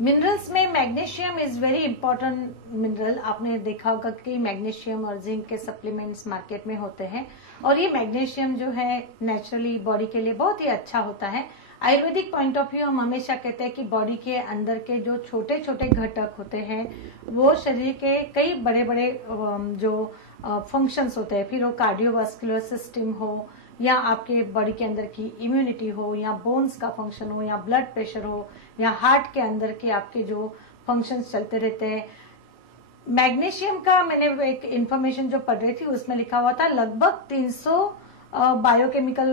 Minerals में magnesium is very important mineral. आपने देखा होगा कि मैग्नीशियम और जिंक के सप्लीमेंट्स मार्केट में होते हैं और ये मैग्नीशियम जो है नेचुरली बॉडी के लिए बहुत ही अच्छा होता है। आयुर्वेदिक पॉइंट ऑफ व्यू हम हमेशा कहते हैं कि बॉडी के अंदर के जो छोटे छोटे घटक होते हैं वो शरीर के कई बड़े बड़े जो फंक्शंस होते हैं, फिर वो कार्डियोवास्कुलर सिस्टम हो या आपके बॉडी के अंदर की इम्यूनिटी हो या बोन्स का फंक्शन हो या ब्लड प्रेशर हो या हार्ट के अंदर के आपके जो फंक्शंस चलते रहते हैं। मैग्नीशियम का मैंने एक इंफॉर्मेशन जो पढ़ रही थी उसमें लिखा हुआ था लगभग 300 बायोकेमिकल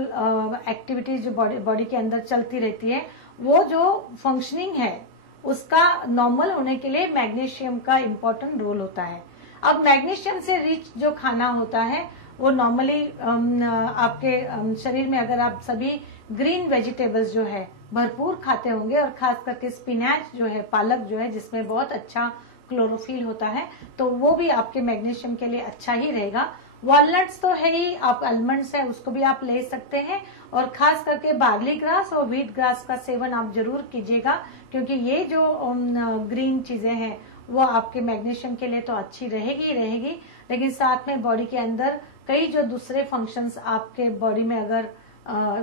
एक्टिविटीज जो बॉडी के अंदर चलती रहती है, वो जो फंक्शनिंग है उसका नॉर्मल होने के लिए मैग्नीशियम का इम्पोर्टेंट रोल होता है। अब मैग्नीशियम से रिच जो खाना होता है वो नॉर्मली आपके शरीर में अगर आप सभी ग्रीन वेजिटेबल्स जो है भरपूर खाते होंगे और खास करके स्पिनैच जो है, पालक जो है जिसमें बहुत अच्छा क्लोरोफिल होता है, तो वो भी आपके मैग्नीशियम के लिए अच्छा ही रहेगा। वॉलनट्स तो है ही, आप आलमंड्स है उसको भी आप ले सकते हैं और खास करके बार्ली ग्रास और व्हीट ग्रास का सेवन आप जरूर कीजिएगा क्योंकि ये जो ग्रीन चीजें हैं वो आपके मैग्नीशियम के लिए तो अच्छी रहेगी ही रहेगी, लेकिन साथ में बॉडी के अंदर कई जो दूसरे फंक्शंस आपके बॉडी में अगर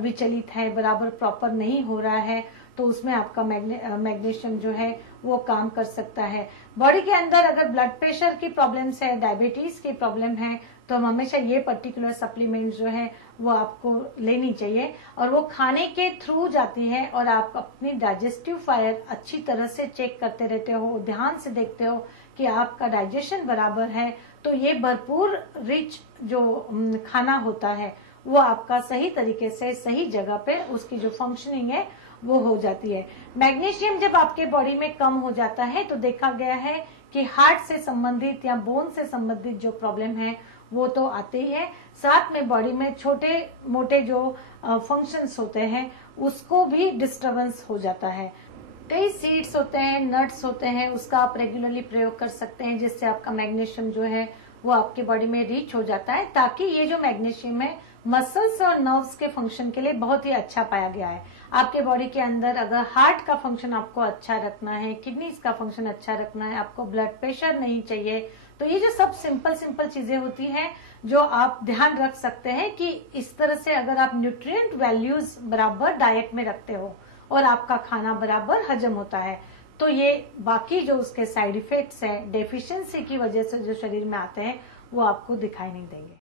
विचलित है, बराबर प्रॉपर नहीं हो रहा है, तो उसमें आपका मैग्नीशियम जो है वो काम कर सकता है। बॉडी के अंदर अगर ब्लड प्रेशर की प्रॉब्लम्स है, डायबिटीज की प्रॉब्लम है, तो हम हमेशा ये पर्टिकुलर सप्लीमेंट जो है वो आपको लेनी चाहिए और वो खाने के थ्रू जाती है और आप अपनी डाइजेस्टिव फायर अच्छी तरह से चेक करते रहते हो, ध्यान से देखते हो कि आपका डाइजेशन बराबर है, तो ये भरपूर रिच जो खाना होता है वो आपका सही तरीके से सही जगह पे उसकी जो फंक्शनिंग है वो हो जाती है। मैग्नीशियम जब आपके बॉडी में कम हो जाता है तो देखा गया है कि हार्ट से संबंधित या बोन से संबंधित जो प्रॉब्लम है वो तो आते ही है, साथ में बॉडी में छोटे मोटे जो फंक्शंस होते हैं उसको भी डिस्टरबेंस हो जाता है। कई सीड्स होते हैं, नट्स होते हैं, उसका आप रेगुलरली प्रयोग कर सकते हैं जिससे आपका मैग्नीशियम जो है वो आपके बॉडी में रीच हो जाता है, ताकि ये जो मैग्नीशियम है मसल्स और नर्व्स के फंक्शन के लिए बहुत ही अच्छा पाया गया है। आपके बॉडी के अंदर अगर हार्ट का फंक्शन आपको अच्छा रखना है, किडनीज का फंक्शन अच्छा रखना है, आपको ब्लड प्रेशर नहीं चाहिए, तो ये जो सब सिंपल चीजें होती हैं जो आप ध्यान रख सकते हैं कि इस तरह से अगर आप न्यूट्रिएंट वैल्यूज बराबर डाइट में रखते हो और आपका खाना बराबर हजम होता है, तो ये बाकी जो उसके साइड इफेक्ट्स हैं डेफिशिएंसी की वजह से जो शरीर में आते हैं वो आपको दिखाई नहीं देंगे।